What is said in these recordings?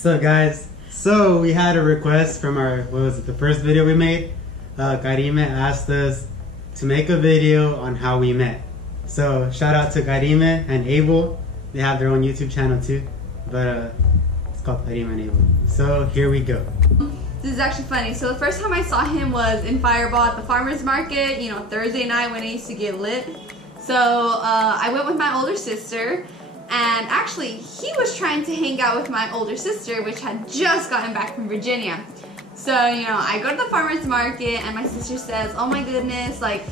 So guys, so we had a request from our, what was it, the first video we made? Karime asked us to make a video on how we met. So shout out to Karime and Abel. They have their own YouTube channel too, but it's called Karime and Abel. So here we go. This is actually funny. So the first time I saw him was in Fireball at the farmer's market, you know, Thursday night when it used to get lit. So I went with my older sister, and actually he was trying to hang out with my older sister, which had just gotten back from Virginia. So, you know, I go to the farmer's market and my sister says, oh my goodness, like,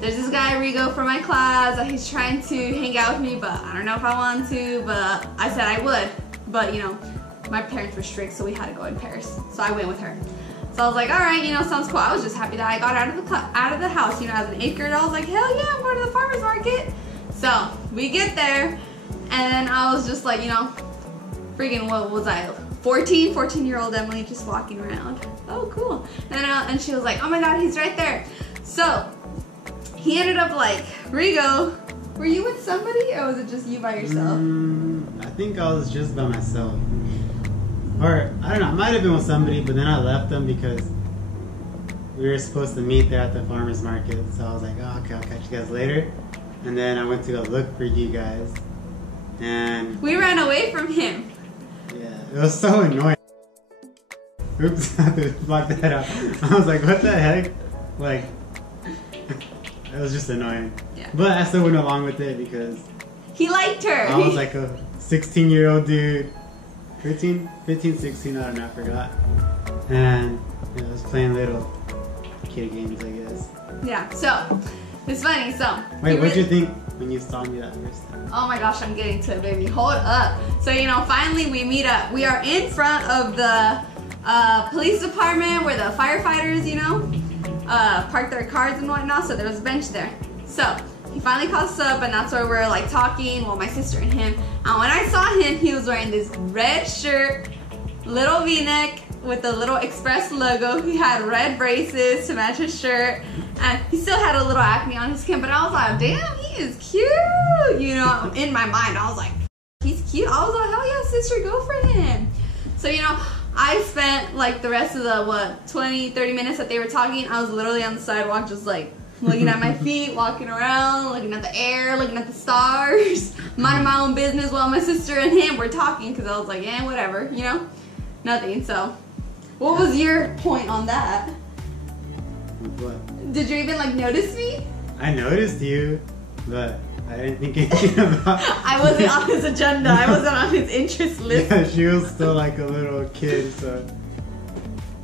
there's this guy Rigo from my class, he's trying to hang out with me, but I don't know if I want to, but I said I would. But, you know, my parents were strict, so we had to go in pairs. So I went with her. So I was like, all right, you know, sounds cool. I was just happy that I got out of the house. You know, as an 8th grader, I was like, hell yeah, I'm going to the farmer's market. So we get there, and I was just like, you know, freaking, what was I? 14-year-old Emily just walking around. Oh, cool. And she was like, oh my God, he's right there. So he ended up like, Rigo, were you with somebody or was it just you by yourself? I think I was just by myself. Or, I don't know, I might have been with somebody, but then I left them because we were supposed to meet there at the farmer's market. So I was like, oh, okay, I'll catch you guys later. And then I went to go look for you guys. And we ran away from him. Yeah, it was so annoying. Oops, I had to block that out. I was like, what the heck? Like, it was just annoying. Yeah. But I still went along with it because he liked her. I was like a 16-year-old dude. 15, 16, I don't know, I forgot. And I was playing little kid games, I guess. Yeah, so, it's funny, so. Wait, what'd you think when you saw me that first time? Oh my gosh, I'm getting to it, baby. Hold up. So, you know, finally we meet up. We are in front of the police department where the firefighters, you know, park their cars and whatnot, so there was a bench there. So, he finally calls us up, and that's where we're like talking, well, my sister and him. And when I saw him, he was wearing this red shirt, little v-neck with the little Express logo. He had red braces to match his shirt, and he still had a little acne on his skin, but I was like, damn, he is cute. You know, in my mind, I was like, he's cute. I was like, hell yeah, sister, go for him. So, you know, I spent like the rest of the, 20-30 minutes that they were talking, I was literally on the sidewalk just like, looking at my feet, walking around, looking at the air, looking at the stars, minding my own business while my sister and him were talking, because I was like, yeah, whatever, you know? Nothing, so. What was your point on that? What? Did you even, like, notice me? I noticed you, but I didn't think anything about it. I wasn't on his agenda. I wasn't on his interest list. Yeah, she was still like a little kid, so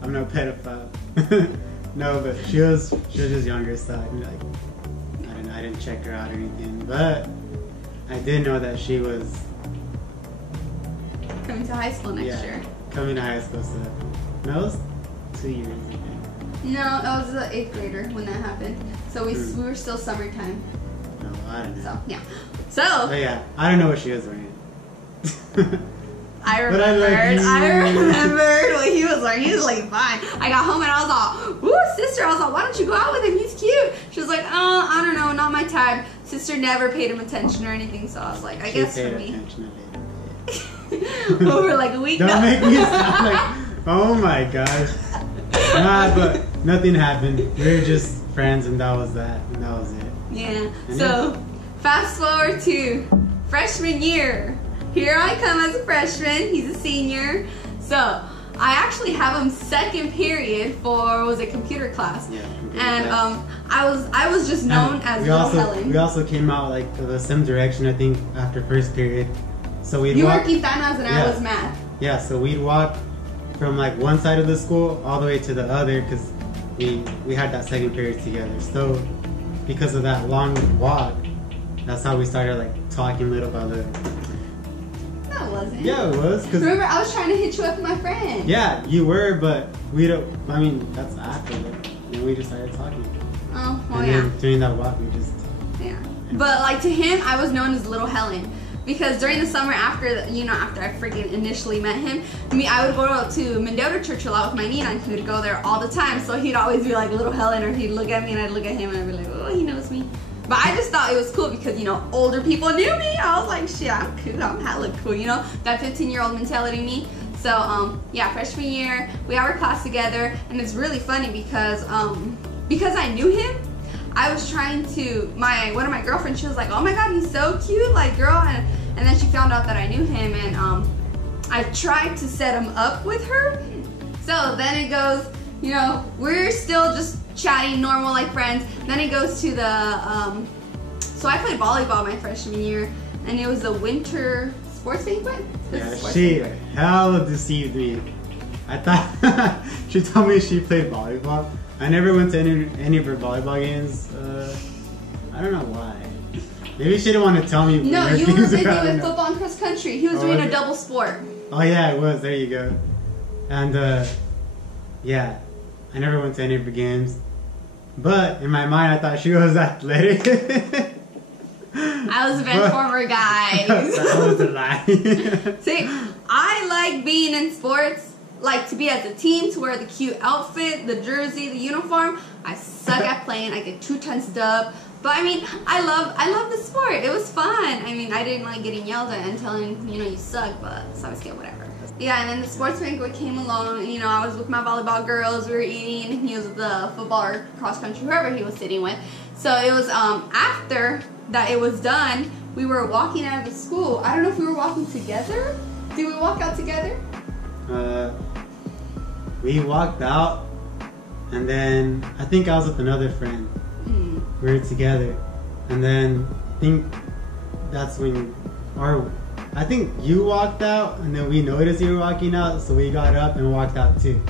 I'm no pedophile. No, but she was just younger, so I didn't check her out or anything. But I did know that she was coming to high school next year. Coming to high school, so that was 2 years ago. No, that was the 8th grader when that happened. So we were still summertime. No, I don't know. So yeah. So. But yeah, I don't know what she was wearing. I remembered what he was wearing. He was like, fine. I got home and I was like, woo, sister. I was like, why don't you go out with him? He's cute. She was like, I don't know, not my type. Sister never paid him attention or anything, so I was like, I guess for me. Over like a week. Don't make me sound like, oh my gosh. Nah, but nothing happened. We were just friends, and that was that, and that was it. Yeah. And so, fast forward to freshman year. Here I come as a freshman, he's a senior. So, I actually have him second period for, was it computer class? Yeah, and class. I was just known as Little Helen. We also came out like the same direction, I think, after first period. So we'd You walk, were Quintanas and I was math. Yeah, so we'd walk from like one side of the school all the way to the other because we had that second period together. So because of that long walk, that's how we started like talking little by little. No, it wasn't. Yeah, it was. Cause remember, I was trying to hit you up with my friend. Yeah, you were, but we don't. I mean, that's after that. Then we just started talking. Oh, well, and then during that walk, we just. Yeah. But like to him, I was known as Little Helen. Because during the summer after, you know, after I freaking initially met him, I would go to Mendota Church a lot with my Nina, and he would go there all the time. So he'd always be like Little Helen, or he'd look at me and I'd look at him and I'd be like, oh, he knows me. But I just thought it was cool because, you know, older people knew me. I was like, shit, I'm cool, I'm hella cool, you know, that 15-year-old mentality me. So yeah, freshman year we have our class together, and it's really funny because I knew him. I was trying to one of my girlfriends. She was like, "Oh my God, he's so cute, like girl," and then she found out that I knew him, and I tried to set him up with her. So then it goes, you know, we're still just chatting normal like friends. Then it goes to the so I played volleyball my freshman year, and it was the winter sports banquet. Yeah, she hella deceived me. I thought she told me she played volleyball. I never went to any of her volleyball games. I don't know why. Maybe she didn't want to tell me. No, you were busy with football and cross country. He was doing a double sport. Oh yeah, it was. There you go. And yeah, I never went to any of her games. But in my mind, I thought she was athletic. I was a bench warmer, guys. That was a lie. See, I like being in sports. Like to be as a team, to wear the cute outfit, the jersey, the uniform. I suck at playing. I get 2 tensed up. But I mean, I love the sport. It was fun. I mean, I didn't like getting yelled at and telling, you know, you suck, but so I was scared, whatever. Yeah, and then the sports banquet came along, and you know, I was with my volleyball girls, we were eating, and he was with the football or cross country, whoever he was sitting with. So it was after that it was done, we were walking out of the school. I don't know if we were walking together. Did we walk out together? We walked out, and then I think I was with another friend. We were together, and then I think that's when I think you walked out, and then we noticed you were walking out, so we got up and walked out too.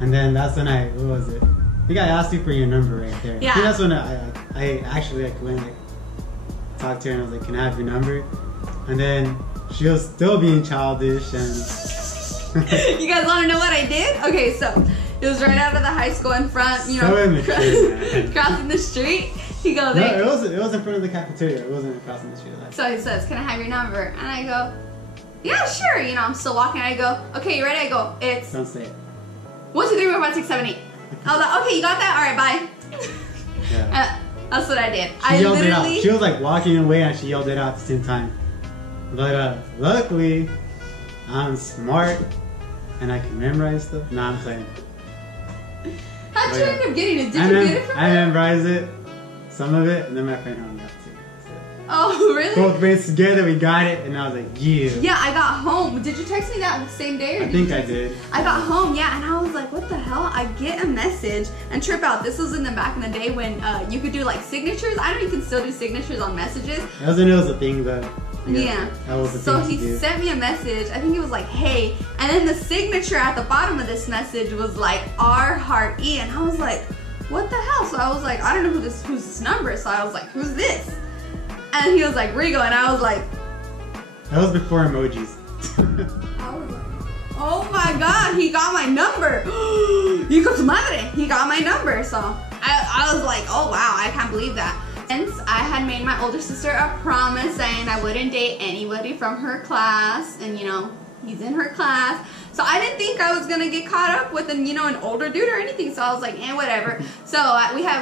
And then that's when what was it? I think I asked you for your number right there. Yeah. I think that's when I actually went talked to her and I was like, "Can I have your number?" And then she was still being childish and. You guys want to know what I did? Okay, so it was right out of the high school in front, you know, So immature, crossing the street. He goes, no, hey. it was in front of the cafeteria. It wasn't crossing the street. So he says, "Can I have your number?" And I go, "Yeah, sure." You know, I'm still walking. I go, "Okay, you ready?" I go, "It's Don't say it. 1, 2, 3, 4, 5, 6, 7, 8." I was like, "Okay, you got that? All right, bye." Yeah. That's what I did. She yelled it out. She was like walking away and she yelled it out at the same time. But luckily, I'm smart and I can memorize stuff. No, I'm playing. How'd you end up getting it? Did you get it from I her? memorized it, some of it, and then my friend helped me out too. Oh, really? Both brains together, we got it, and I was like, yeah. Yeah, I got home. Did you text me that same day? Or I think I did. I got home, yeah, and I was like, what the hell? I get a message and trip out. This was in the back in the day when you could do like signatures. I don't know if you can still do signatures on messages. It was a thing though. Yeah. That was the so thing he to do. sent me a message. I think it was like, hey, and then the signature at the bottom of this message was like R heart E, and I was like, what the hell? So I was like, I don't know who's this number. So I was like, who's this? And he was like, Rigo, and I was like, that was before emojis. I was like, oh my God, he got my number. Hijo tu madre, he got my number. So I was like, oh wow, I can't believe that. Since I had made my older sister a promise saying I wouldn't date anybody from her class, and you know, he's in her class. So I didn't think I was gonna get caught up with an older dude or anything. So I was like, whatever. So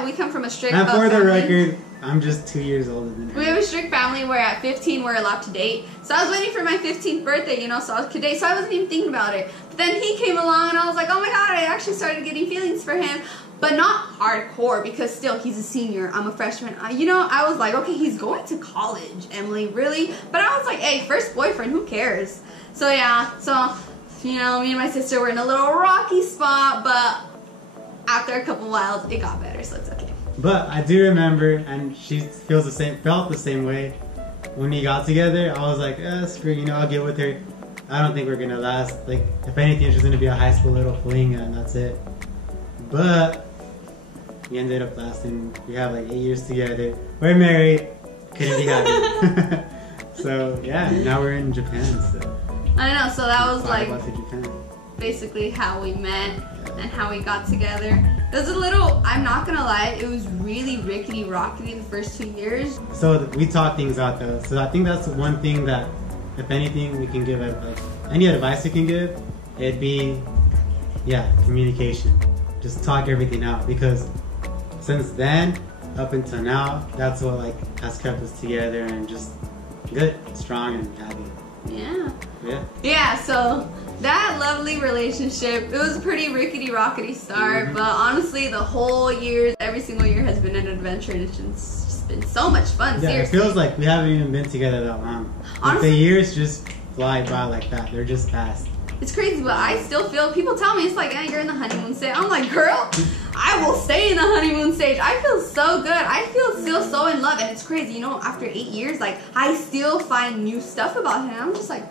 we come from a strict And for the family. record, I'm just 2 years older than her. We have a strict family where at 15 we're allowed to date. So I was waiting for my 15th birthday, so I could date. So I wasn't even thinking about it. But then he came along and I was like, oh my God, I actually started getting feelings for him. But not hardcore, because still he's a senior, I'm a freshman. I was like, okay, he's going to college, Emily, really? But I was like, hey, first boyfriend, who cares? So yeah, me and my sister were in a little rocky spot, but after a couple whiles, it got better, so it's okay. But I do remember, and she felt the same way. When we got together, I was like, screw, I'll get with her. I don't think we're gonna last. Like, if anything, it's just gonna be a high school little fling, and that's it. But we ended up lasting. We have like 8 years together. We're married. Couldn't be happy. So yeah, now we're in Japan. So I know. So that was like about to Japan. basically how we met and how we got together. It was a little, I'm not gonna lie, it was really rickety rockety the first 2 years. So we talk things out though. So I think that's one thing that, if anything, we can give any advice we can give, it'd be, communication. Just talk everything out, because since then up until now, that's what has kept us together and just good, strong, and happy. Yeah. Yeah. Yeah, so that lovely relationship, it was a pretty rickety rockety start, but honestly the whole year, every single year has been an adventure, and it's just been so much fun. Yeah, Seriously. it feels like we haven't even been together that long. Like, Honestly, the years just fly by like that. They're just fast. it's crazy, but I still feel, people tell me it's like, you're in the honeymoon stage. I'm like, girl, I will stay in the honeymoon stage. I feel so good. I feel still so in love, and it's crazy, you know, after 8 years, like, I still find new stuff about him. I'm just like,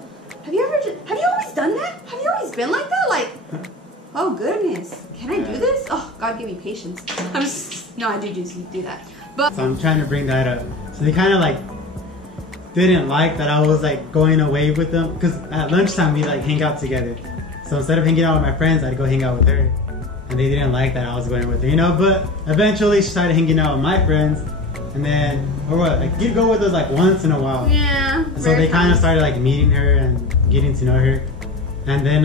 have you always done that? Have you always been like that? Like, oh goodness, can I do this? Oh, God give me patience. No, I do do that. But So I'm trying to bring that up. So they kind of like didn't like that I was like going away with them, because at lunchtime we like hang out together. So instead of hanging out with my friends, I'd go hang out with her, and they didn't like that I was going with her, you know. But eventually she started hanging out with my friends, and then like you'd go with us like once in a while. yeah. So they kind of started like meeting her and getting to know her, and then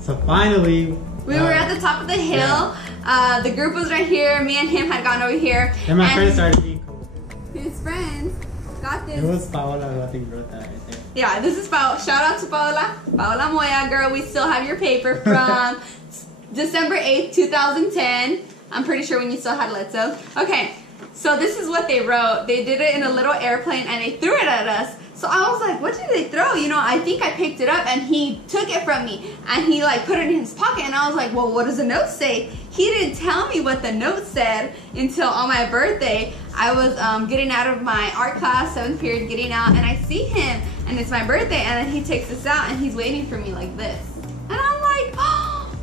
so finally we were at the top of the hill. Yeah. The group was right here. Me and him had gone over here. Then my and friends started being cool. his friends got this. It was Paola who I think wrote that right there. Yeah, this is Paola. Shout out to Paola. Paola Moya, girl. We still have your paper from December 8th, 2010. I'm pretty sure when you still had Letzo. Okay, so this is what they wrote. They did it in a little airplane and they threw it at us. So I was like, what did they throw? You know, I think I picked it up and he took it from me. And he like put it in his pocket, and I was like, well, what does the note say? He didn't tell me what the note said until on my birthday. I was getting out of my art class, 7th period, getting out, and I see him, and it's my birthday, and then he takes this out and he's waiting for me like this. And I'm like, oh,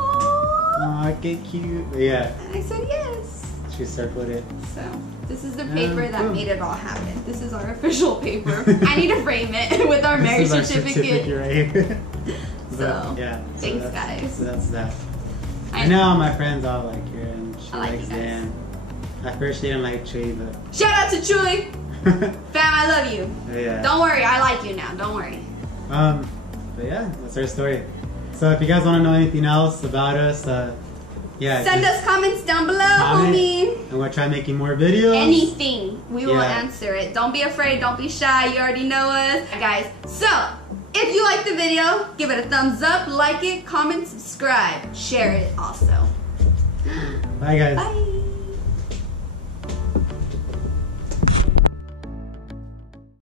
Aw, get cute. But yeah, and I said yes. she circled it. So this is the paper that cool. made it all happen. This is our official paper. I need to frame it with our marriage This is our certificate. right here. So, yeah. thanks, that's, guys. So that's that. And now my friends all like her, and she I like likes you guys. Dan. At first she didn't like Chewy, but Shout out to Chuy. Fam, I love you. yeah. Don't worry, I like you now. Don't worry. But yeah, that's our story. So if you guys want to know anything else about us, yeah, Send just us comments down below, comment, homie. and we'll try making more videos. Anything, we will Yeah. answer it. Don't be afraid. Don't be shy. You already know us, guys. So if you like the video, give it a thumbs up, like it, comment, subscribe, share it also. Bye guys. Bye.